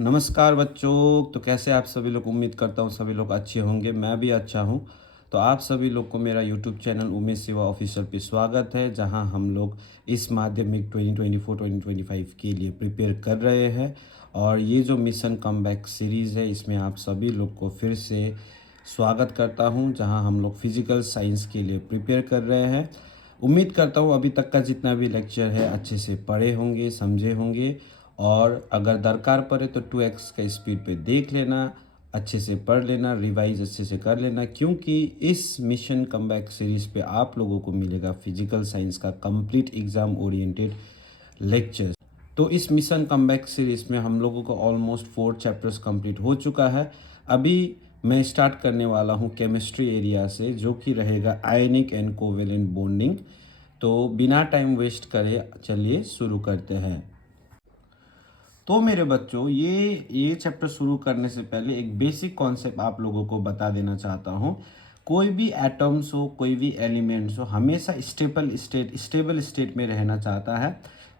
नमस्कार बच्चों। तो कैसे आप सभी लोग? उम्मीद करता हूँ सभी लोग अच्छे होंगे। मैं भी अच्छा हूँ। तो आप सभी लोग को मेरा यूट्यूब चैनल उमेश सिवा ऑफिशियल पे स्वागत है, जहां हम लोग इस माध्यमिक 2024-2025 के लिए प्रिपेयर कर रहे हैं। और ये जो मिशन कमबैक सीरीज़ है, इसमें आप सभी लोग को फिर से स्वागत करता हूं, जहां हम लोग फिजिकल साइंस के लिए प्रिपेयर कर रहे हैं। उम्मीद करता हूँ अभी तक का जितना भी लेक्चर है अच्छे से पढ़े होंगे, समझे होंगे। और अगर दरकार पड़े तो 2x का स्पीड पे देख लेना, अच्छे से पढ़ लेना, रिवाइज अच्छे से कर लेना, क्योंकि इस मिशन कमबैक सीरीज़ पे आप लोगों को मिलेगा फिजिकल साइंस का कंप्लीट एग्ज़ाम ओरिएंटेड लेक्चर्स। तो इस मिशन कमबैक सीरीज़ में हम लोगों को ऑलमोस्ट 4 चैप्टर्स कंप्लीट हो चुका है। अभी मैं स्टार्ट करने वाला हूँ केमिस्ट्री एरिया से, जो कि रहेगा आयनिक एंड कोवेलेंट बॉन्डिंग। तो बिना टाइम वेस्ट करे चलिए शुरू करते हैं। तो मेरे बच्चों, ये चैप्टर शुरू करने से पहले एक बेसिक कॉन्सेप्ट आप लोगों को बता देना चाहता हूँ। कोई भी एटम्स हो, कोई भी एलिमेंट्स हो, हमेशा स्टेबल स्टेट में रहना चाहता है।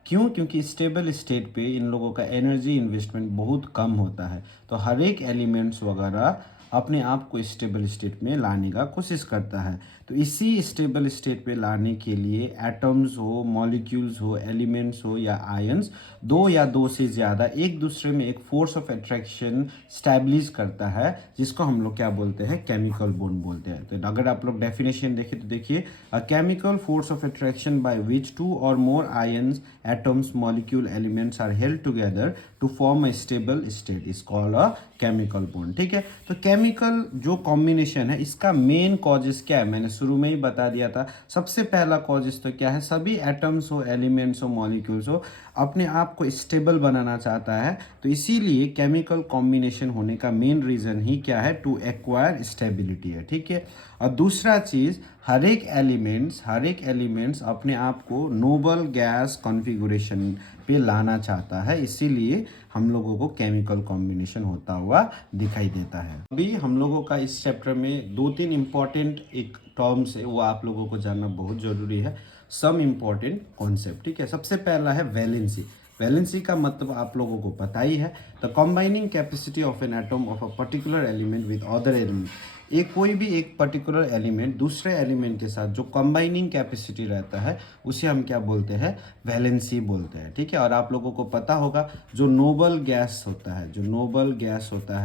क्यों? क्योंकि स्टेबल स्टेट पे इन लोगों का एनर्जी इन्वेस्टमेंट बहुत कम होता है। तो हर एक एलिमेंट्स वगैरह अपने आप को स्टेबल स्टेट में लाने का कोशिश करता है। तो इसी स्टेबल स्टेट पे लाने के लिए एटम्स हो, मॉलिक्यूल्स हो, एलिमेंट्स हो या आयंस, दो या दो से ज़्यादा एक दूसरे में एक फोर्स ऑफ अट्रैक्शन स्टैब्लिश करता है, जिसको हम लोग क्या बोलते हैं? केमिकल बॉन्ड बोलते हैं। तो अगर आप लोग डेफिनेशन देखें तो देखिए, a chemical force of attraction by which two or more ions, atoms, molecule, elements are held together to form a stable state is called a chemical bond. ठीक है। तो केमिकल जो कॉम्बिनेशन है, इसका मेन कॉजेस क्या है? मैंने शुरू में ही बता दिया था। सबसे पहला कॉजेस तो क्या है? सभी एटम्स हो, एलिमेंट्स हो, मॉलिक्यूल्स हो, अपने आप को स्टेबल बनाना चाहता है। तो इसीलिए केमिकल कॉम्बिनेशन होने का मेन रीज़न ही क्या है? टू एक्वायर स्टेबिलिटी है। ठीक है। और दूसरा चीज़, हर एक एलिमेंट्स अपने आप को नोबल गैस कॉन्फ़िगरेशन पे लाना चाहता है। इसीलिए हम लोगों को केमिकल कॉम्बिनेशन होता हुआ दिखाई देता है। अभी हम लोगों का इस चैप्टर में दो तीन इंपॉर्टेंट एक टर्म्स है, वो आप लोगों को जानना बहुत ज़रूरी है। Some important concept. ठीक है। सबसे पहला है वैलेंसी। वैलेंसी का मतलब आप लोगों को पता ही है। The combining capacity of an atom of a particular element with other element. एक कोई भी एक पर्टिकुलर एलिमेंट दूसरे एलिमेंट के साथ जो कंबाइनिंग कैपेसिटी रहता है, उसे हम क्या बोलते हैं? वैलेंसी बोलते हैं। ठीक है। और आप लोगों को पता होगा, जो नोबल गैस होता है, जो नोबल गैस होता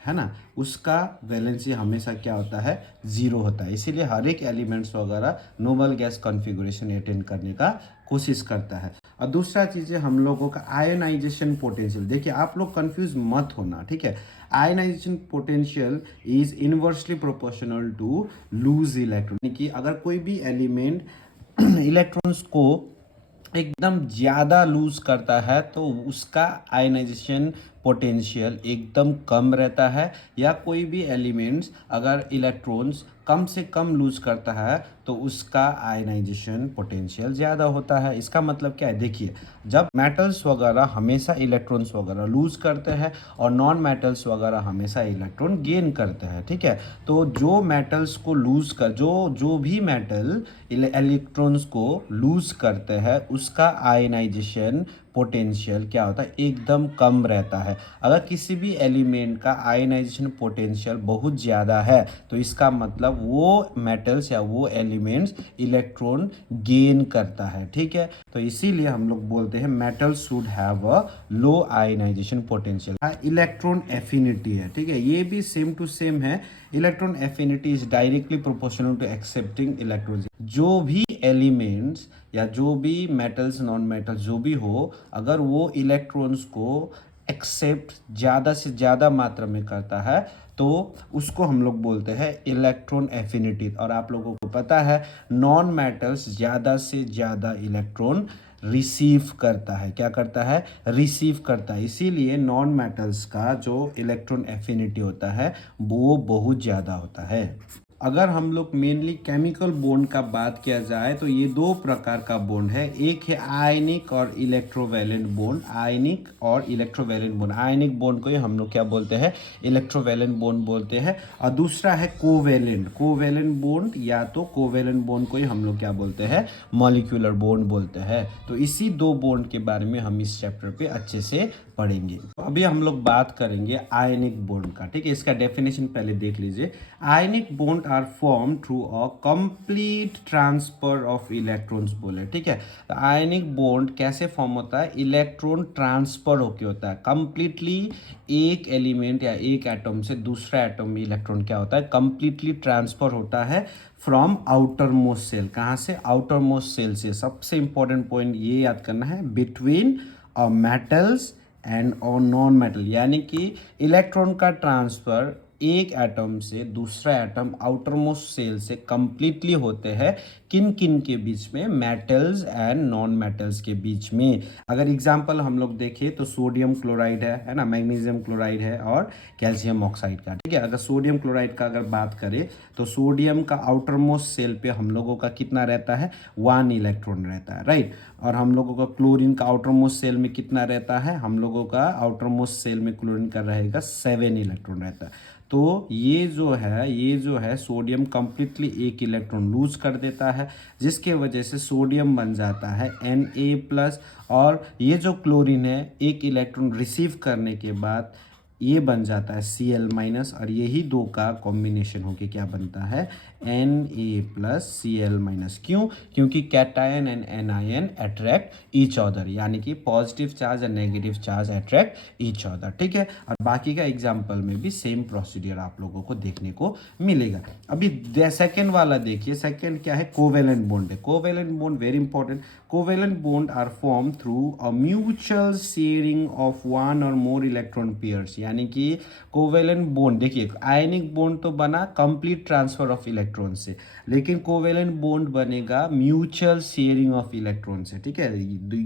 है ना, उसका वैलेंसी हमेशा क्या होता है? ज़ीरो होता है। इसीलिए हर एक एलिमेंट्स वगैरह नोबल गैस कॉन्फ़िगरेशन अटेन करने का कोशिश करता है। और दूसरा चीज़ है हम लोगों का आयनाइजेशन पोटेंशियल। देखिए, आप लोग कंफ्यूज मत होना। ठीक है। Ionization potential is inversely proportional to lose electron. यानी कि अगर कोई भी एलिमेंट इलेक्ट्रॉन्स को एकदम ज़्यादा लूज करता है, तो उसका आयनाइजेशन पोटेंशियल एकदम कम रहता है। या कोई भी एलिमेंट्स अगर इलेक्ट्रॉन्स कम से कम लूज करता है, तो उसका आयनाइजेशन पोटेंशियल ज़्यादा होता है। इसका मतलब क्या है? देखिए, जब मेटल्स वगैरह हमेशा इलेक्ट्रॉन्स वगैरह लूज करते हैं और नॉन मेटल्स वगैरह हमेशा इलेक्ट्रॉन गेन करते हैं। ठीक है। तो जो मेटल्स को लूज कर जो जो भी मेटल इलेक्ट्रॉन्स को लूज करते हैं, उसका आयनाइजेशन पोटेंशियल क्या होता है? एकदम कम रहता है। अगर किसी भी एलिमेंट का आयनाइजेशन पोटेंशियल बहुत ज़्यादा है, तो इसका मतलब वो मेटल्स या वो एलिमेंट्स इलेक्ट्रॉन गेन करता है। ठीक है। तो इसीलिए हम लोग बोलते हैं metal should have a low ionization potential. Electron affinity है। ठीक है। ये भी सेम टू सेम है। Electron affinity is directly proportional to accepting electrons. जो भी एलिमेंट्स या जो भी मेटल्स, नॉन मेटल्स जो भी हो, अगर वो इलेक्ट्रॉन्स को एक्सेप्ट ज़्यादा से ज़्यादा मात्रा में करता है, तो उसको हम लोग बोलते हैं इलेक्ट्रॉन एफिनिटी। और आप लोगों को पता है, नॉन मेटल्स ज़्यादा से ज़्यादा इलेक्ट्रॉन रिसीव करता है। क्या करता है? रिसीव करता है। इसीलिए नॉन मेटल्स का जो इलेक्ट्रॉन एफिनिटी होता है, वो बहुत ज़्यादा होता है। अगर हम लोग मेनली केमिकल बॉन्ड का बात किया जाए तो ये दो प्रकार का बॉन्ड है। एक है आयनिक और इलेक्ट्रोवैलेंट बॉन्ड। आयनिक और इलेक्ट्रोवैलेंट बॉन्ड, आयनिक बॉन्ड को ही हम लोग क्या बोलते हैं, इलेक्ट्रोवैलेंट बॉन्ड बोलते हैं। और दूसरा है कोवैलेंट, कोवैलेंट बॉन्ड या तो कोवैलेंट बॉन्ड को ही हम लोग क्या बोलते हैं, मॉलिक्यूलर बॉन्ड बोलते हैं। तो इसी दो बॉन्ड के बारे में हम इस चैप्टर पे अच्छे से पढ़ेंगे। तो अभी हम लोग बात करेंगे आयनिक बॉन्ड का, ठीक है। इसका डेफिनेशन पहले देख लीजिए। Ionic bond are form through a complete transfer of electrons बोले, ठीक है। तो आयनिक बॉन्ड कैसे फॉर्म होता है, इलेक्ट्रॉन ट्रांसफर होके होता है कंप्लीटली। एक एलिमेंट या एक एटम से दूसरा एटम में इलेक्ट्रॉन क्या होता है, कंप्लीटली ट्रांसफर होता है फ्रॉम आउटर मोस्ट सेल। कहाँ से, आउटर मोस्ट सेल से। सबसे इंपॉर्टेंट पॉइंट ये याद करना है, बिटवीन मेटल्स एंड और नॉन मेटल, यानी कि इलेक्ट्रॉन का ट्रांसफर एक एटम से दूसरा एटम आउटर मोस्ट सेल से कंप्लीटली होते हैं। किन किन के बीच में, मेटल्स एंड नॉन मेटल्स के बीच में। अगर एग्जांपल हम लोग देखें तो सोडियम क्लोराइड है ना, मैग्नीशियम क्लोराइड है और कैल्शियम ऑक्साइड का, ठीक है। अगर सोडियम क्लोराइड का अगर बात करें तो सोडियम का आउटर मोस्ट सेल पे हम लोगों का कितना रहता है, 1 इलेक्ट्रॉन रहता है, राइट। और हम लोगों का क्लोरीन का आउटर मोस्ट सेल में कितना रहता है, हम लोगों का आउटर मोस्ट सेल में क्लोरीन का रहेगा 7 इलेक्ट्रॉन रहता है। तो ये जो है सोडियम कंप्लीटली एक इलेक्ट्रॉन लूज कर देता है, जिसके वजह से सोडियम बन जाता है Na+। और ये जो क्लोरीन है एक इलेक्ट्रॉन रिसीव करने के बाद ये बन जाता है Cl-, और यही दो का कॉम्बिनेशन होके क्या बनता है, Na+Cl-। क्यों, क्योंकि cation and anion attract each other, यानी कि positive charge and negative charge attract each other, ठीक है। और बाकी का एग्जाम्पल में भी सेम प्रोसीडियर आप लोगों को देखने को मिलेगा। अभी सेकेंड वाला देखिए, सेकेंड क्या है, कोवेलेंट बॉन्ड है। Covalent bond very important. Covalent bond are form through a mutual sharing of one और मोर इलेक्ट्रॉन पेयर्स, यानी कि कोवेलेंट बॉन्ड देखिए, आयनिक बॉन्ड तो बना कंप्लीट ट्रांसफर ऑफ इलेक्ट्रॉन से, लेकिन कोवेलेंट बॉन्ड बनेगा म्यूचुअल शेयरिंग ऑफ इलेक्ट्रॉन से, ठीक है।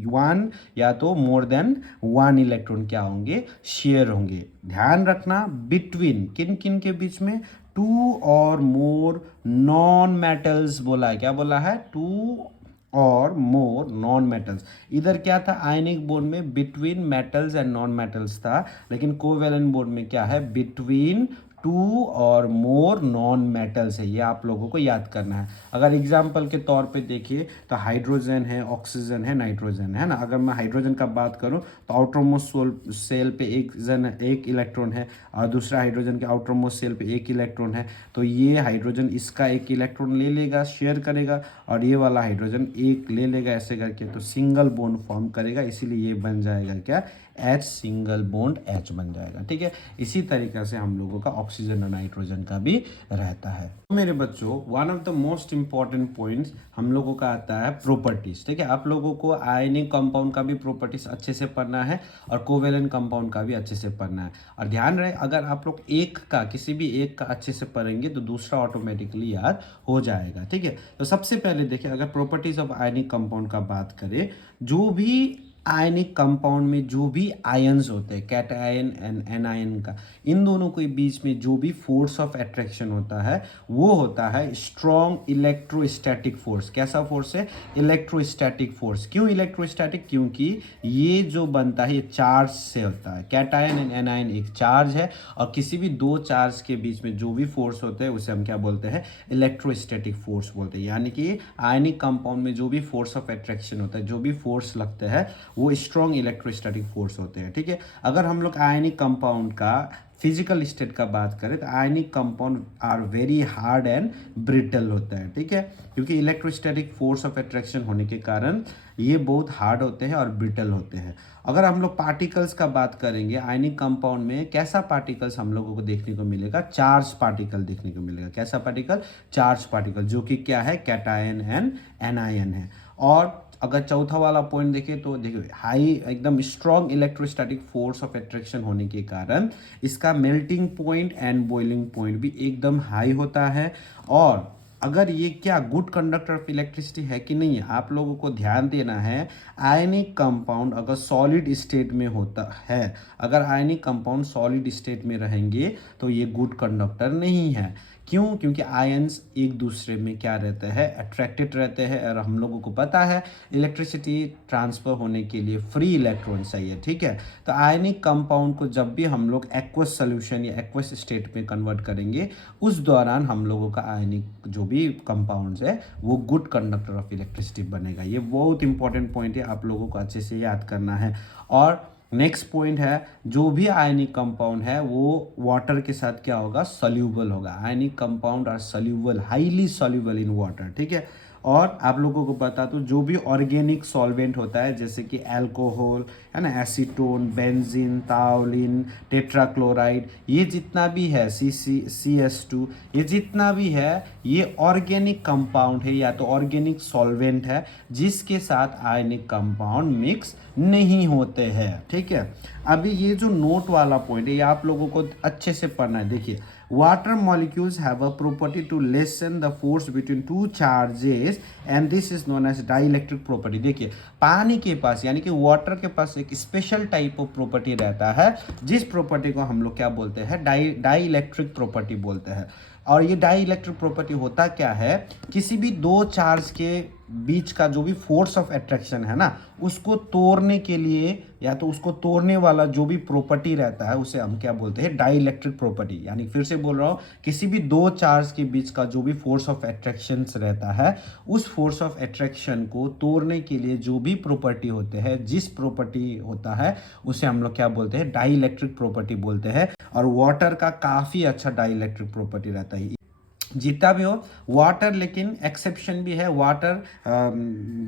वन या तो मोर देन वन इलेक्ट्रॉन क्या होंगे, शेयर होंगे। ध्यान रखना, बिटवीन किन किन के बीच में, 2 और मोर नॉन मेटल्स बोला है। क्या बोला है, 2 और मोर नॉन मेटल्स। इधर क्या था, आयनिक बॉन्ड में between metals and non metals था, लेकिन कोवेलेंट बॉन्ड में क्या है, बिटवीन 2 और मोर नॉन मेटल्स है। ये आप लोगों को याद करना है। अगर एग्जाम्पल के तौर पे देखिए तो हाइड्रोजन है, ऑक्सीजन है, नाइट्रोजन है ना। अगर मैं हाइड्रोजन का बात करूं तो आउटर मोस्ट सेल पे एक इलेक्ट्रॉन है, और दूसरा हाइड्रोजन के आउटर मोस्ट सेल पे एक इलेक्ट्रॉन है। तो ये हाइड्रोजन इसका एक इलेक्ट्रॉन ले लेगा, शेयर करेगा, और ये वाला हाइड्रोजन एक ले लेगा, ऐसे करके तो सिंगल बॉन्ड फॉर्म करेगा। इसीलिए ये बन जाएगा क्या, H, सिंगल बॉन्ड H बन जाएगा, ठीक है। इसी तरीके से हम लोगों का ऑक्सीजन और नाइट्रोजन का भी रहता है। तो मेरे बच्चों, one of the most important points हम लोगों का आता है प्रॉपर्टीज, ठीक है। आप लोगों को आयनिक कंपाउंड का भी प्रॉपर्टीज अच्छे से पढ़ना है और कोवेलेंट कंपाउंड का भी अच्छे से पढ़ना है। और ध्यान रहे, अगर आप लोग एक का, किसी भी एक का अच्छे से पढ़ेंगे तो दूसरा ऑटोमेटिकली याद हो जाएगा, ठीक है। तो सबसे पहले देखिए, अगर प्रॉपर्टीज ऑफ आयनिक कंपाउंड का बात करें, जो भी आयनिक कंपाउंड में जो भी आयंस होते हैं, कैटायन एंड एनायन का, इन दोनों के बीच में जो भी फोर्स ऑफ अट्रैक्शन होता है वो होता है स्ट्रॉन्ग इलेक्ट्रोस्टैटिक फोर्स। कैसा फोर्स है, इलेक्ट्रोस्टैटिक फोर्स। क्यों इलेक्ट्रोस्टैटिक, क्योंकि ये जो बनता है ये चार्ज से होता है। कैटायन एंड एनायन एक चार्ज है, और किसी भी दो चार्ज के बीच में जो भी फोर्स होते हैं उसे हम क्या बोलते हैं, इलेक्ट्रोस्टैटिक फोर्स बोलते हैं। यानी कि आयनिक कंपाउंड में जो भी फोर्स ऑफ अट्रैक्शन होता है, जो भी फोर्स लगता है, वो स्ट्रॉन्ग इलेक्ट्रोस्टैटिक फोर्स होते हैं, ठीक है। अगर हम लोग आयनिक कंपाउंड का फिजिकल स्टेट का बात करें तो ionic compound are very hard and brittle होता है, ठीक है। क्योंकि इलेक्ट्रोस्टैटिक फोर्स ऑफ अट्रैक्शन होने के कारण ये बहुत हार्ड होते हैं और ब्रिटल होते हैं। अगर हम लोग पार्टिकल्स का बात करेंगे, आयनिक कंपाउंड में कैसा पार्टिकल्स हम लोगों को देखने को मिलेगा, चार्ज पार्टिकल देखने को मिलेगा। कैसा पार्टिकल, चार्ज पार्टिकल, जो कि क्या है, कैटायन एंड एनायन है। और अगर चौथा वाला पॉइंट देखें तो देखिए, हाई एकदम strong electrostatic force of attraction होने के कारण इसका melting point and boiling point भी एकदम हाई होता है। और अगर ये क्या गुड कंडक्टर ऑफ इलेक्ट्रिसिटी है कि नहीं है, आप लोगों को ध्यान देना है। आयनिक कंपाउंड अगर सॉलिड स्टेट में होता है, अगर आयनिक कंपाउंड सॉलिड स्टेट में रहेंगे तो ये गुड कंडक्टर नहीं है। क्यों? क्योंकि आयंस एक दूसरे में क्या रहते हैं, अट्रैक्टेड रहते हैं। और हम लोगों को पता है इलेक्ट्रिसिटी ट्रांसफ़र होने के लिए फ्री इलेक्ट्रॉन चाहिए, ठीक है। तो आयनिक कंपाउंड को जब भी हम लोग एक्वस सोल्यूशन या एक्वस स्टेट में कन्वर्ट करेंगे, उस दौरान हम लोगों का आयनिक जो भी कंपाउंड्स है वो गुड कंडक्टर ऑफ इलेक्ट्रिसिटी बनेगा। ये बहुत इंपॉर्टेंट पॉइंट है, आप लोगों को अच्छे से याद करना है। और नेक्स्ट पॉइंट है, जो भी आयनिक कंपाउंड है वो वाटर के साथ क्या होगा, सॉल्यूबल होगा। Ionic compound are soluble, highly soluble in water, ठीक है। और आप लोगों को बता दूं, जो भी ऑर्गेनिक सॉल्वेंट होता है जैसे कि अल्कोहल है ना, एसीटोन, बेंजीन, ताओलिन, टेट्राक्लोराइड, ये जितना भी है CS2, ये जितना भी है ये ऑर्गेनिक कंपाउंड है या तो ऑर्गेनिक सॉल्वेंट है जिसके साथ आयनिक कंपाउंड मिक्स नहीं होते हैं, ठीक है। अभी ये जो नोट वाला पॉइंट है ये आप लोगों को अच्छे से पढ़ना है। देखिए, water molecules have a property to lessen the force between two charges and this is known as dielectric property। देखिए, पानी के पास यानी कि वाटर के पास एक स्पेशल टाइप ऑफ प्रॉपर्टी रहता है जिस प्रॉपर्टी को हम लोग क्या बोलते हैं, डाई प्रॉपर्टी बोलते हैं। और ये डाई इलेक्ट्रिक प्रॉपर्टी होता क्या है, किसी भी दो चार्ज के बीच का जो भी फोर्स ऑफ अट्रैक्शन है ना, उसको तोड़ने के लिए या तो उसको तोड़ने वाला जो भी प्रॉपर्टी रहता है उसे हम क्या बोलते हैं, डाई इलेक्ट्रिक प्रॉपर्टी। यानी फिर से बोल रहा हूँ, किसी भी दो चार्ज के बीच का जो भी फोर्स ऑफ अट्रैक्शन रहता है, उस फोर्स ऑफ अट्रैक्शन को तोड़ने के लिए जो भी प्रॉपर्टी होते हैं, जिस प्रॉपर्टी होता है उसे हम लोग क्या बोलते हैं, डाई इलेक्ट्रिक प्रॉपर्टी बोलते हैं। और वाटर का काफ़ी अच्छा डाई इलेक्ट्रिक प्रॉपर्टी रहता है जितना भी हो। वाटर लेकिन एक्सेप्शन भी है,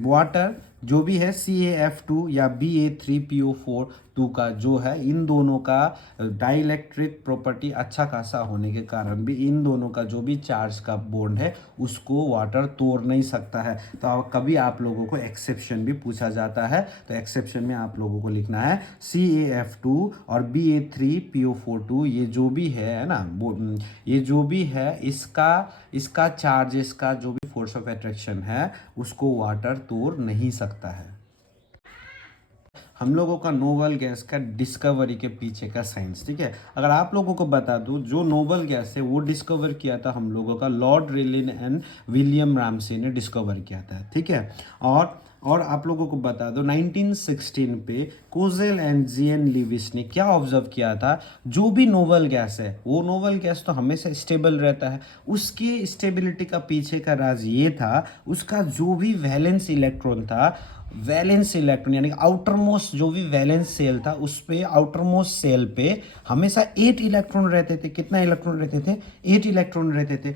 वाटर जो भी है CaF2 या Ba3PO4 का जो है, इन दोनों का डाइलेक्ट्रिक प्रॉपर्टी अच्छा खासा होने के कारण भी इन दोनों का जो भी चार्ज का बॉन्ड है उसको वाटर तोड़ नहीं सकता है। तो कभी आप लोगों को एक्सेप्शन भी पूछा जाता है, तो एक्सेप्शन में आप लोगों को लिखना है CaF2 और Ba3PO4 ये जो भी है ना, ये जो भी है इसका चार्जेस का जो भी फोर्स ऑफ अट्रैक्शन है उसको वाटर तोड़ नहीं सकता है। हम लोगों का नोबल गैस का डिस्कवरी के पीछे का साइंस, ठीक है। अगर आप लोगों को बता दूं, जो नोबल गैस है वो डिस्कवर किया था हम लोगों का लॉर्ड रेलिन एंड विलियम रामसे ने डिस्कवर किया था, ठीक है। और आप लोगों को बता दो 1916 पे कोजेल एंड जीएन लिविस ने क्या ऑब्जर्व किया था, जो भी नोबल गैस है वो नोबल गैस तो हमेशा स्टेबल रहता है, उसकी स्टेबिलिटी का पीछे का राज ये था, उसका जो भी वैलेंस इलेक्ट्रॉन था, वैलेंस इलेक्ट्रॉन यानी आउटर मोस्ट जो भी वैलेंस सेल था उस पे, आउटर मोस्ट सेल पे हमेशा 8 इलेक्ट्रॉन रहते थे। कितना इलेक्ट्रॉन रहते थे? 8 इलेक्ट्रॉन रहते थे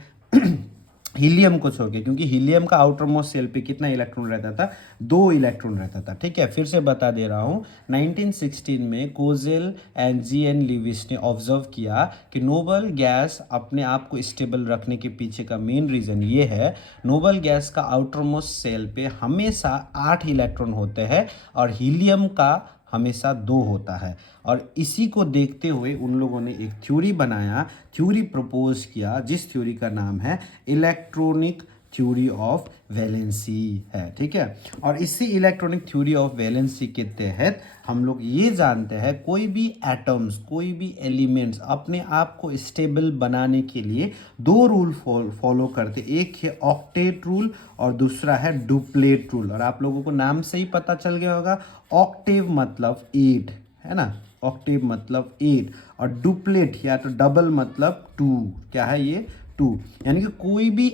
हीलियम को छोड़ के, क्योंकि हीलियम का आउटर मोस्ट सेल पे कितना इलेक्ट्रॉन रहता था? 2 इलेक्ट्रॉन रहता था, ठीक है। फिर से बता दे रहा हूँ, 1916 में कोजेल एंड जीएन लिविस ने ऑब्जर्व किया कि नोबल गैस अपने आप को स्टेबल रखने के पीछे का मेन रीज़न ये है, नोबल गैस का आउटर मोस्ट सेल पे हमेशा 8 इलेक्ट्रॉन होते हैं और हीलियम का हमेशा 2 होता है। और इसी को देखते हुए उन लोगों ने एक थ्योरी बनाया, थ्योरी प्रपोज किया, जिस थ्योरी का नाम है इलेक्ट्रॉनिक थ्योरी ऑफ वैलेंसी है, ठीक है। और इसी इलेक्ट्रॉनिक थ्योरी ऑफ वैलेंसी के तहत हम लोग ये जानते हैं, कोई भी एटम्स, कोई भी एलिमेंट्स अपने आप को स्टेबल बनाने के लिए 2 रूल फॉलो करते। एक है ऑक्टेट रूल और दूसरा है डुप्लेट रूल। और आप लोगों को नाम से ही पता चल गया होगा, ऑक्टेव मतलब 8 है ना, ऑक्टेव मतलब 8 और डुप्लेट या तो डबल मतलब 2, क्या है ये? 2। यानी कि कोई भी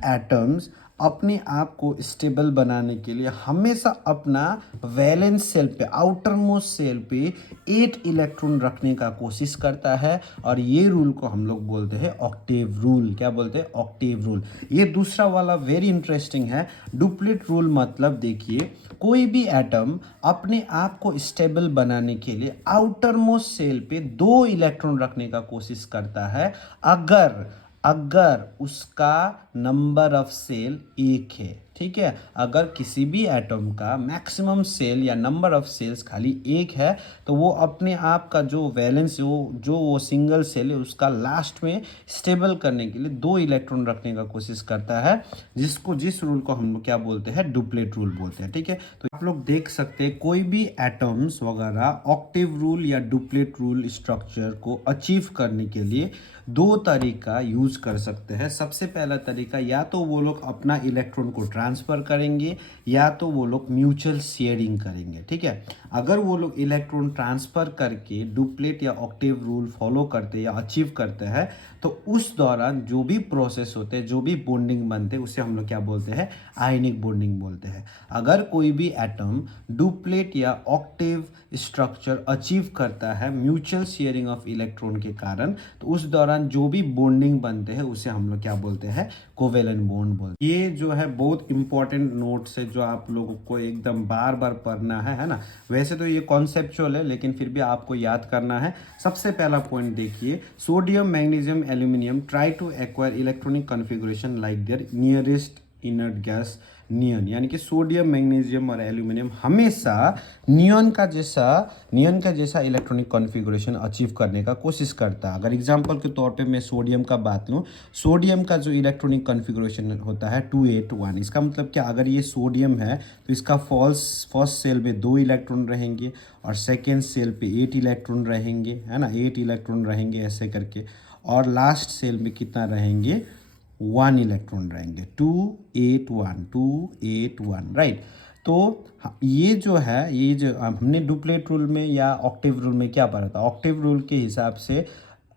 एटम्स अपने आप को स्टेबल बनाने के लिए हमेशा अपना वैलेंस सेल पे, आउटर मोस्ट सेल पे 8 इलेक्ट्रॉन रखने का कोशिश करता है। और ये रूल को हम लोग बोलते हैं ऑक्टेव रूल। क्या बोलते हैं? Octave rule. ये दूसरा वाला वेरी इंटरेस्टिंग है, डुप्लेट रूल। मतलब देखिए, कोई भी एटम अपने आप को स्टेबल बनाने के लिए आउटर मोस्ट सेल पे 2 इलेक्ट्रॉन रखने का कोशिश करता है अगर उसका नंबर ऑफ सेल 1 है। ठीक है। अगर किसी भी एटम का मैक्सिमम सेल या नंबर ऑफ सेल्स खाली एक है तो वो अपने आप का जो वैलेंस वो सिंगल सेल है उसका लास्ट में स्टेबल करने के लिए दो इलेक्ट्रॉन रखने का कोशिश करता है, जिस रूल को हम लोग क्या बोलते हैं, डुप्लेट रूल बोलते हैं। ठीक है, तो आप लोग देख सकते हैं कोई भी एटम्स वगैरह ऑक्टेव रूल या डुप्लेट रूल स्ट्रक्चर को अचीव करने के लिए दो तरीका यूज कर सकते हैं। सबसे पहला तरीका, या तो वो लोग अपना इलेक्ट्रॉन को ट्रांसफर करेंगे या तो वो लोग म्यूचुअल शेयरिंग करेंगे। ठीक है, अगर वो लोग इलेक्ट्रॉन ट्रांसफर करके डुप्लेट या ऑक्टेव रूल फॉलो करते या अचीव करते हैं तो उस दौरान जो भी प्रोसेस होते हैं, जो भी बॉन्डिंग बनते हैं, उसे हम लोग क्या बोलते हैं, आयनिक बॉन्डिंग बोलते हैं। अगर कोई भी एटम डुप्लेट या ऑक्टेव स्ट्रक्चर अचीव करता है म्यूचुअल शेयरिंग ऑफ इलेक्ट्रॉन के कारण, तो उस दौरान जो भी बॉन्डिंग बनते हैं उसे हम लोग क्या बोलते हैं, कोवेलेंट बॉन्ड बोलते हैं। ये जो है बहुत इंपॉर्टेंट नोट्स है जो आप लोगों को एकदम बार बार पढ़ना है ना। वैसे तो ये कॉन्सेप्चुअल है लेकिन फिर भी आपको याद करना है। सबसे पहला पॉइंट देखिए, sodium magnesium aluminium try to acquire electronic configuration like their nearest inert gas neon, यानी कि सोडियम मैग्नीशियम और एल्यूमिनियम हमेशा नियन का जैसा इलेक्ट्रॉनिक कॉन्फ़िगरेशन अचीव करने का कोशिश करता है। अगर एग्जांपल के तौर पे मैं सोडियम का बात लूँ, सोडियम का जो इलेक्ट्रॉनिक कॉन्फ़िगरेशन होता है 281, इसका मतलब क्या, अगर ये सोडियम है तो इसका फर्स्ट सेल में 2 इलेक्ट्रॉन रहेंगे और सेकेंड सेल पे 8 इलेक्ट्रॉन रहेंगे, है ना, 8 इलेक्ट्रॉन रहेंगे ऐसे करके, और लास्ट सेल में कितना रहेंगे, 1 इलेक्ट्रॉन रहेंगे, 281 राइट। तो ये जो है, ये जो हमने डुप्लेट रूल में या ऑक्टेव रूल में क्या पढ़ा था, ऑक्टेव रूल के हिसाब से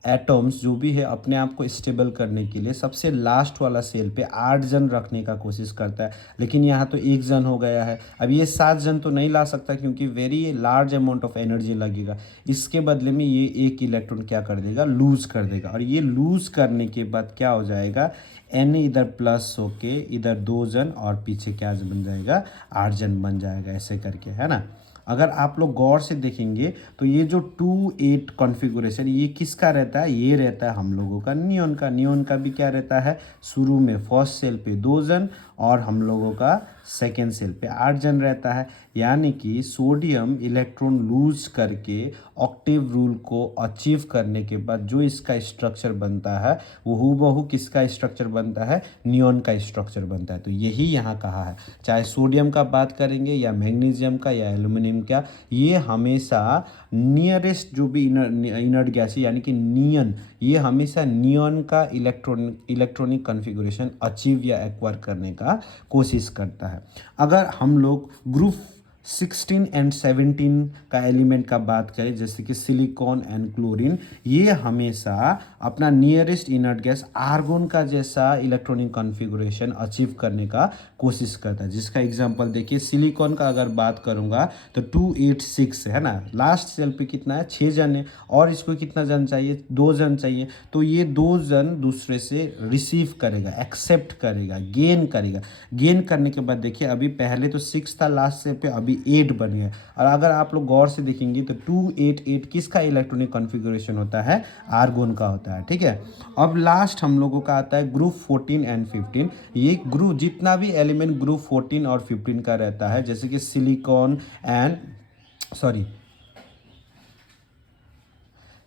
एटम्स जो भी है अपने आप को स्टेबल करने के लिए सबसे लास्ट वाला सेल पे 8 जन रखने का कोशिश करता है, लेकिन यहाँ तो 1 जन हो गया है। अब ये 7 जन तो नहीं ला सकता क्योंकि very large amount of energy लगेगा। इसके बदले में ये एक इलेक्ट्रॉन क्या कर देगा, लूज कर देगा, और ये लूज करने के बाद क्या हो जाएगा, एन इधर प्लस होके इधर 2 जन और पीछे क्या बन जाएगा, 8 जन बन जाएगा ऐसे करके, है ना। अगर आप लोग गौर से देखेंगे तो ये जो 2-8 कॉन्फ़िगरेशन ये किसका रहता है, ये रहता है हम लोगों का नियॉन का भी क्या रहता है, शुरू में फर्स्ट सेल पे 2 जन और हम लोगों का सेकेंड सेल पे 8 जन रहता है। यानी कि सोडियम इलेक्ट्रॉन लूज करके ऑक्टेव रूल को अचीव करने के बाद जो इसका स्ट्रक्चर बनता है वो हूबहू किसका स्ट्रक्चर बनता है, नियॉन का स्ट्रक्चर बनता है। तो यही यहाँ कहा है, चाहे सोडियम का बात करेंगे या मैग्नीशियम का या एल्यूमिनियम का, ये हमेशा नियरेस्ट जो भी इनर्ट गैस है यानी कि नियन, ये हमेशा नियॉन का इलेक्ट्रॉनिक कॉन्फ़िगरेशन अचीव या एक्वायर करने का कोशिश करता है। अगर हम लोग ग्रुप 16 एंड 17 का एलिमेंट का बात करें जैसे कि सिलिकॉन एंड क्लोरीन, ये हमेशा अपना नियरेस्ट इनर्ट गैस आर्गोन का जैसा इलेक्ट्रॉनिक कॉन्फ़िगरेशन अचीव करने का कोशिश करता है। जिसका एग्जांपल देखिए, सिलिकॉन का अगर बात करूंगा तो 286 है ना, लास्ट सेल पे कितना है, 6 जन है और इसको कितना जन चाहिए, 2 जन चाहिए। तो ये 2 जन दूसरे से रिसीव करेगा, एक्सेप्ट करेगा, गेन करने के बाद देखिए अभी पहले तो 6 था लास्ट सेल पे, अभी 8 बन गया। और अगर आप लोग गौर से देखेंगे तो 288 किसका इलेक्ट्रॉनिक कॉन्फ़िगरेशन होता है, आर्गोन का होता है। ठीक है, अब लास्ट हम लोगों का आता है ग्रुप 14 एंड 15। ये ग्रुप जितना भी एलिमेंट ग्रुप 14 और 15 का रहता है जैसे कि सिलिकॉन एंड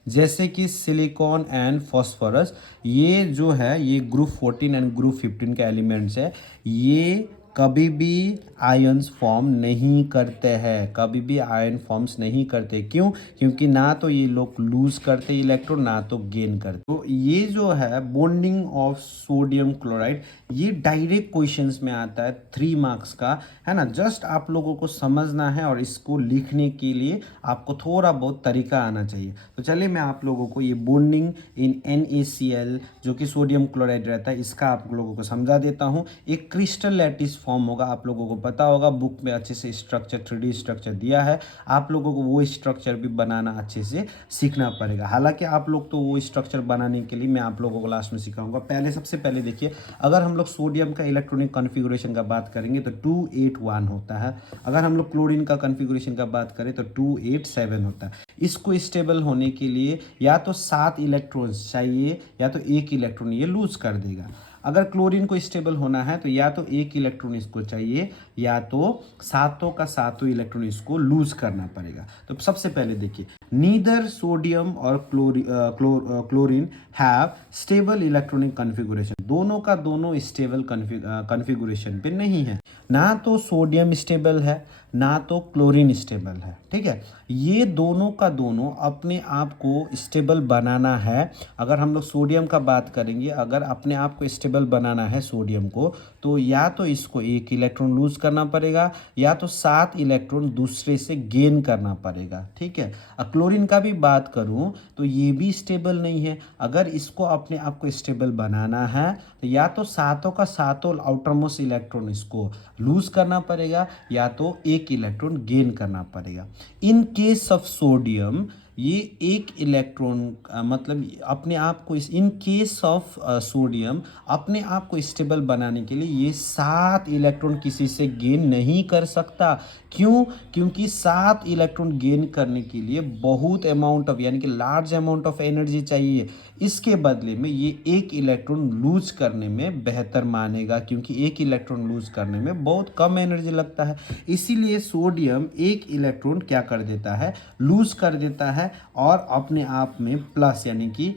जैसे कि सिलिकॉन एंड फॉस्फोरस, ये जो है ये ग्रुप 14 एंड ग्रुप 15 के एलिमेंट्स है। ये कभी भी आयन्स फॉर्म नहीं करते हैं, कभी भी आयन फॉर्म्स नहीं करते। क्यों? क्योंकि ना तो ये लोग लूज करते इलेक्ट्रॉन ना तो गेन करते। तो ये जो है बॉन्डिंग ऑफ सोडियम क्लोराइड, ये डायरेक्ट क्वेश्चंस में आता है 3 मार्क्स का, है ना। जस्ट आप लोगों को समझना है और इसको लिखने के लिए आपको थोड़ा बहुत तरीका आना चाहिए। तो चलिए मैं आप लोगों को ये बॉन्डिंग इन NaCl जो कि सोडियम क्लोराइड रहता है इसका आप लोगों को समझा देता हूँ। एक क्रिस्टल लैटिस फॉर्म होगा, आप लोगों को पता होगा, बुक में अच्छे से स्ट्रक्चर 3D स्ट्रक्चर दिया है। आप लोगों को वो स्ट्रक्चर भी बनाना अच्छे से सीखना पड़ेगा। हालांकि आप लोग तो वो स्ट्रक्चर बनाने के लिए मैं आप लोगों को लास्ट में सिखाऊंगा। सबसे पहले देखिए, अगर हम लोग सोडियम का इलेक्ट्रॉनिक कॉन्फ़िगरेशन का बात करेंगे तो 281 होता है। अगर हम लोग क्लोरीन का कॉन्फ़िगरेशन का बात करें तो 287 होता है। इसको स्टेबल होने के लिए या तो 7 इलेक्ट्रॉन्स चाहिए या तो 1 इलेक्ट्रॉन ये लूज कर देगा। अगर क्लोरीन को स्टेबल होना है तो या तो एक इलेक्ट्रॉन इसको चाहिए या तो सातों का सातों इलेक्ट्रॉन इसको लूज करना पड़ेगा। तो सबसे पहले देखिए, नीदर सोडियम और chlorine have stable electronic configuration, दोनों का दोनों स्टेबल कॉन्फ़िगरेशन पे नहीं है। ना तो सोडियम स्टेबल है ना तो क्लोरीन स्टेबल है, ठीक है। ये दोनों का दोनों अपने आप को स्टेबल बनाना है। अगर हम लोग सोडियम का बात करेंगे, अगर अपने आप को स्टेबल बनाना है सोडियम को, तो या तो इसको एक इलेक्ट्रॉन लूज करना पड़ेगा या तो 7 इलेक्ट्रॉन दूसरे से गेन करना पड़ेगा, ठीक है। क्लोरीन का भी बात करूं तो ये भी स्टेबल नहीं है। अगर इसको अपने आप को स्टेबल बनाना है तो या तो सातों का सातों आउटरमोस्ट इलेक्ट्रॉन इसको लूज करना पड़ेगा या तो एक इलेक्ट्रॉन गेन करना पड़ेगा। इन केस ऑफ सोडियम ये एक इलेक्ट्रॉन मतलब अपने आप को इन केस ऑफ सोडियम अपने आप को स्टेबल बनाने के लिए ये 7 इलेक्ट्रॉन किसी से गेन नहीं कर सकता। क्यों? क्योंकि 7 इलेक्ट्रॉन गेन करने के लिए बहुत अमाउंट ऑफ यानी कि लार्ज अमाउंट ऑफ एनर्जी चाहिए। इसके बदले में ये एक इलेक्ट्रॉन लूज करने में बेहतर मानेगा, क्योंकि एक इलेक्ट्रॉन लूज करने में बहुत कम एनर्जी लगता है। इसीलिए सोडियम एक इलेक्ट्रॉन क्या कर देता है, लूज कर देता है और अपने आप में प्लस यानी कि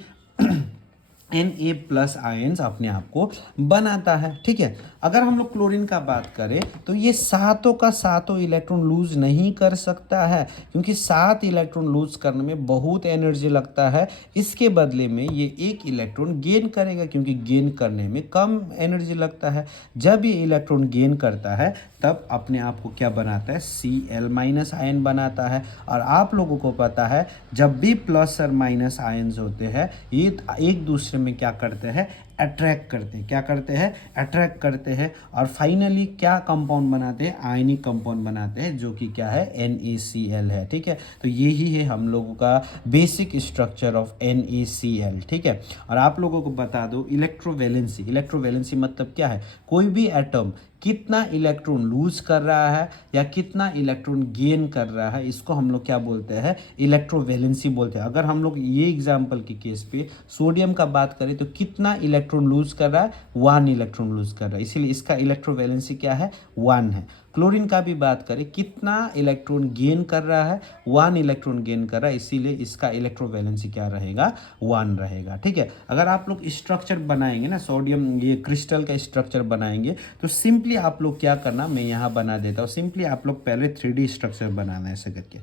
Na+ आयंस अपने आप को बनाता है, ठीक है। अगर हम लोग क्लोरीन का बात करें तो ये सातों का सातों इलेक्ट्रॉन लूज नहीं कर सकता है, क्योंकि 7 इलेक्ट्रॉन लूज करने में बहुत एनर्जी लगता है। इसके बदले में ये एक इलेक्ट्रॉन गेन करेगा, क्योंकि गेन करने में कम एनर्जी लगता है। जब ये इलेक्ट्रॉन गेन करता है तब अपने आप को क्या बनाता है, Cl- आयन बनाता है। और आप लोगों को पता है जब भी प्लस और माइनस आयन्स होते हैं ये एक दूसरे में क्या करते हैं, अट्रैक्ट करते हैं। क्या करते हैं, अट्रैक्ट करते हैं और फाइनली क्या कंपाउंड बनाते हैं, आयनिक कंपाउंड बनाते हैं, जो कि क्या है, NaCl है, ठीक है। तो यही है हम लोगों का बेसिक स्ट्रक्चर ऑफ NaCl, ठीक है। और आप लोगों को बता दो इलेक्ट्रोवैलेंसी, इलेक्ट्रोवैलेंसी मतलब क्या है, कोई भी एटम कितना इलेक्ट्रॉन लूज कर रहा है या कितना इलेक्ट्रॉन गेन कर रहा है, इसको हम लोग क्या बोलते हैं, इलेक्ट्रोवैलेंसी बोलते हैं। अगर हम लोग ये एग्जांपल के केस पे सोडियम का बात करें तो कितना इलेक्ट्रॉन लूज कर रहा है, 1 इलेक्ट्रॉन लूज कर रहा है, इसीलिए इसका इलेक्ट्रोवैलेंसी क्या है, 1 है। क्लोरीन का भी बात करें कितना इलेक्ट्रॉन गेन कर रहा है, 1 इलेक्ट्रॉन गेन कर रहा है, इसीलिए इसका इलेक्ट्रोवैलेंसी क्या रहेगा, 1 रहेगा, ठीक है। अगर आप लोग स्ट्रक्चर बनाएंगे ना, सोडियम ये क्रिस्टल का स्ट्रक्चर बनाएंगे तो सिंपली आप लोग क्या करना, मैं यहाँ बना देता हूँ। सिंपली आप लोग पहले 3D स्ट्रक्चर बनाना है ऐसे करके।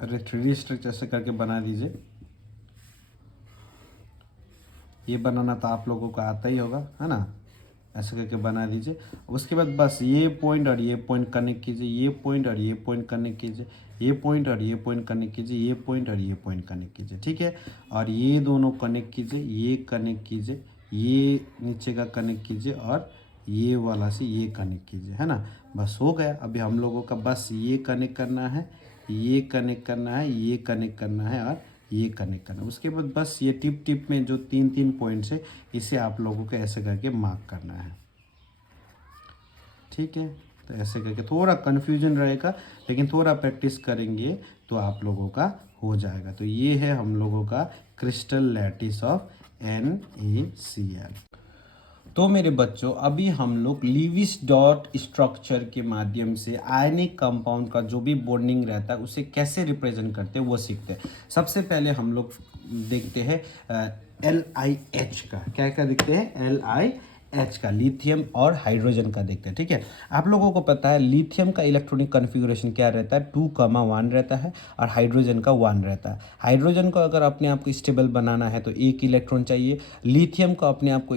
अरे 3D स्ट्रक्चर ऐसे करके बना दीजिए। ये बनाना तो आप लोगों को आता ही होगा, है ना। ऐसे करके बना दीजिए। उसके बाद बस ये पॉइंट और ये पॉइंट कनेक्ट कीजिए, ये पॉइंट और ये पॉइंट कनेक्ट कीजिए, ये पॉइंट और ये पॉइंट कनेक्ट कीजिए, ये पॉइंट और ये पॉइंट कनेक्ट कीजिए, ठीक है। और ये दोनों कनेक्ट कीजिए, ये कनेक्ट कीजिए, ये नीचे का कनेक्ट कीजिए और ये वाला से ये कनेक्ट कीजिए, है ना। बस हो गया। अभी हम लोगों का बस ये कनेक्ट करना है, ये कनेक्ट करना है, ये कनेक्ट करना है और ये कनेक्ट करना है। उसके बाद बस ये टिप टिप में जो 3 पॉइंट्स है इसे आप लोगों को ऐसे करके मार्क करना है, ठीक है। तो ऐसे करके थोड़ा कन्फ्यूजन रहेगा, लेकिन थोड़ा प्रैक्टिस करेंगे तो आप लोगों का हो जाएगा। तो ये है हम लोगों का क्रिस्टल लैटिस ऑफ NaCl। तो मेरे बच्चों अभी हम लोग लीविस डॉट स्ट्रक्चर के माध्यम से आयनिक कंपाउंड का जो भी बॉन्डिंग रहता है उसे कैसे रिप्रेजेंट करते हैं वो सीखते हैं। सबसे पहले हम लोग देखते हैं LiH का, क्या क्या देखते हैं, LiH का, लिथियम और हाइड्रोजन का देखते हैं, ठीक है। आप लोगों को पता है लिथियम का इलेक्ट्रॉनिक कॉन्फ़िगरेशन क्या रहता है, 2,1 रहता है और हाइड्रोजन का 1 रहता है। हाइड्रोजन को अगर अपने आप को स्टेबल बनाना है तो एक इलेक्ट्रॉन चाहिए, लिथियम को अपने आप को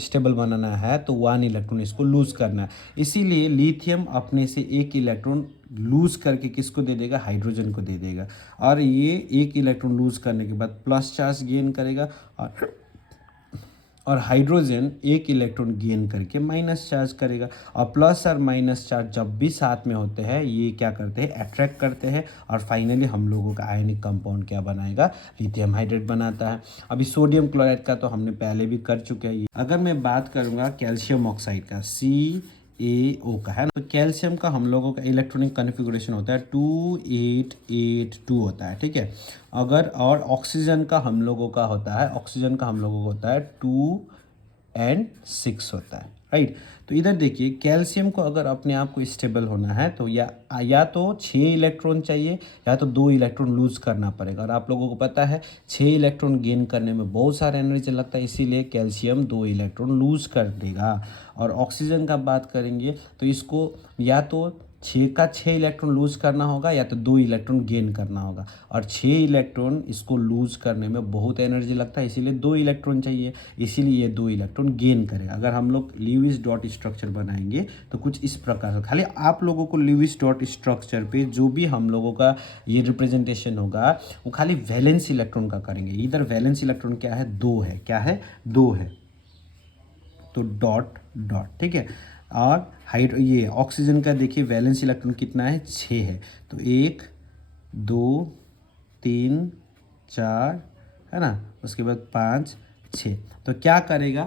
स्टेबल बनाना है तो 1 इलेक्ट्रॉन इसको लूज करना है। इसीलिए लिथियम अपने से एक इलेक्ट्रॉन लूज करके किसको दे देगा, हाइड्रोजन को दे देगा। और ये एक इलेक्ट्रॉन लूज करने के बाद प्लस चार्ज गेन करेगा और हाइड्रोजन एक इलेक्ट्रॉन गेन करके माइनस चार्ज करेगा। और प्लस और माइनस चार्ज जब भी साथ में होते हैं ये क्या करते हैं, अट्रैक्ट करते हैं और फाइनली हम लोगों का आयनिक कंपाउंड क्या बनाएगा, लिथियम हाइड्रेट बनाता है। अभी सोडियम क्लोराइड का तो हमने पहले भी कर चुके हैं। अगर मैं बात करूँगा कैल्शियम ऑक्साइड का, CaO AO का है ना। तो कैल्शियम का हम लोगों का इलेक्ट्रॉनिक कन्फिगुरेशन होता है 2882 होता है, ठीक है। अगर और ऑक्सीजन का हम लोगों का होता है, ऑक्सीजन का हम लोगों को होता है 2 and 6 होता है, राइट। तो इधर देखिए कैल्शियम को अगर अपने आप को स्टेबल होना है तो या तो 6 इलेक्ट्रॉन चाहिए या तो 2 इलेक्ट्रॉन लूज करना पड़ेगा। और आप लोगों को पता है 6 इलेक्ट्रॉन गेन करने में बहुत सारा एनर्जी लगता है, इसीलिए कैल्शियम 2 इलेक्ट्रॉन लूज कर देगा। और ऑक्सीजन का बात करेंगे तो इसको या तो 6 इलेक्ट्रॉन लूज करना होगा या तो 2 इलेक्ट्रॉन गेन करना होगा। और 6 इलेक्ट्रॉन इसको लूज करने में बहुत एनर्जी लगता है, इसीलिए 2 इलेक्ट्रॉन चाहिए, इसीलिए ये 2 इलेक्ट्रॉन गेन करेगा। अगर हम लोग लीविस डॉट स्ट्रक्चर बनाएंगे तो कुछ इस प्रकार से, खाली आप लोगों को लीविस डॉट स्ट्रक्चर पे जो भी हम लोगों का ये रिप्रेजेंटेशन होगा वो खाली वैलेंस इलेक्ट्रॉन का करेंगे। इधर वैलेंस इलेक्ट्रॉन क्या है, 2 है, क्या है, 2 है, तो डॉट डॉट, ठीक है। और हाइड ये ऑक्सीजन का देखिए वैलेंस इलेक्ट्रॉन कितना है, 6 है, तो 1 2 3 4 है ना, उसके बाद 5 6। तो क्या करेगा,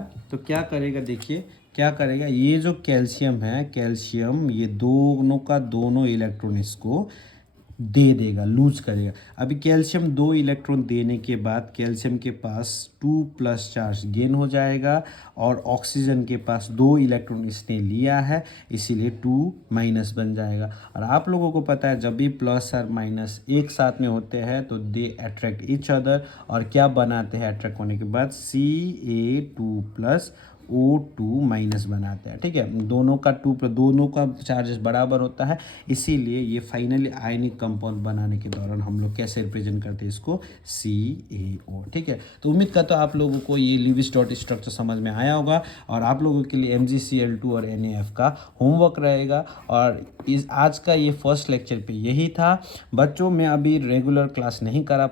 देखिए क्या करेगा, ये जो कैल्शियम है, कैल्शियम ये दोनों का दोनों इलेक्ट्रॉन इसको दे देगा, लूज करेगा। अभी कैल्शियम 2 इलेक्ट्रॉन देने के बाद कैल्शियम के पास 2+ चार्ज गेन हो जाएगा और ऑक्सीजन के पास 2 इलेक्ट्रॉन इसने लिया है, इसीलिए 2- बन जाएगा। और आप लोगों को पता है जब भी प्लस और माइनस एक साथ में होते हैं तो दे अट्रैक्ट ईच अदर, और क्या बनाते हैं अट्रैक्ट होने के बाद, Ca2+O2- बनाते हैं, ठीक है। दोनों का चार्जेस बराबर होता है, इसीलिए ये फाइनली आयनिक कंपाउंड बनाने के दौरान हम लोग कैसे रिप्रेजेंट करते हैं इसको, CaO, ठीक है। तो उम्मीद करता हूँ आप लोगों को ये लीविस डॉट स्ट्रक्चर समझ में आया होगा और आप लोगों के लिए MgCl2 और NaF का होमवर्क रहेगा। और इस आज का ये फर्स्ट लेक्चर पे यही था बच्चों। मैं अभी रेगुलर क्लास नहीं करा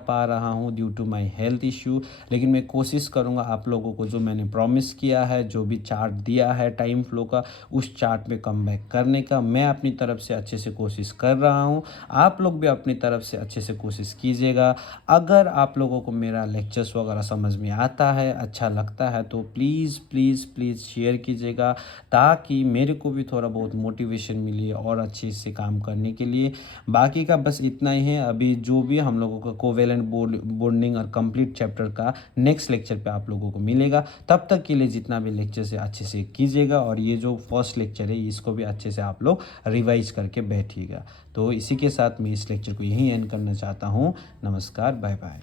पा रहा हूँ due to my health issue, लेकिन मैं कोशिश करूंगा आप लोगों को जो मैंने प्रॉमिस किया है, जो भी चार्ट दिया है टाइम फ्लो का, उस चार्ट पे कम बैक करने का मैं अपनी तरफ से अच्छे से कोशिश कर रहा हूं। आप लोग भी अपनी तरफ से अच्छे से कोशिश कीजिएगा। अगर आप लोगों को मेरा लेक्चर्स वगैरह समझ में आता है, अच्छा लगता है, तो प्लीज़ प्लीज़ प्लीज़ शेयर कीजिएगा, ताकि मेरे को भी थोड़ा बहुत मोटिवेशन मिले और अच्छे से काम करने के लिए। बाकी का बस इतना ही है। अभी जो भी हम लोगों का कोवेलेंट बॉन्डिंग और कंप्लीट चैप्टर का नेक्स्ट लेक्चर पे आप लोगों को मिलेगा। तब तक के लिए जितना भी लेक्चर है अच्छे से कीजिएगा, और ये जो फर्स्ट लेक्चर है इसको भी अच्छे से आप लोग रिवाइज करके बैठिएगा। तो इसी के साथ मैं इस लेक्चर को यहीं एंड करना चाहता हूँ। नमस्कार, बाय बाय।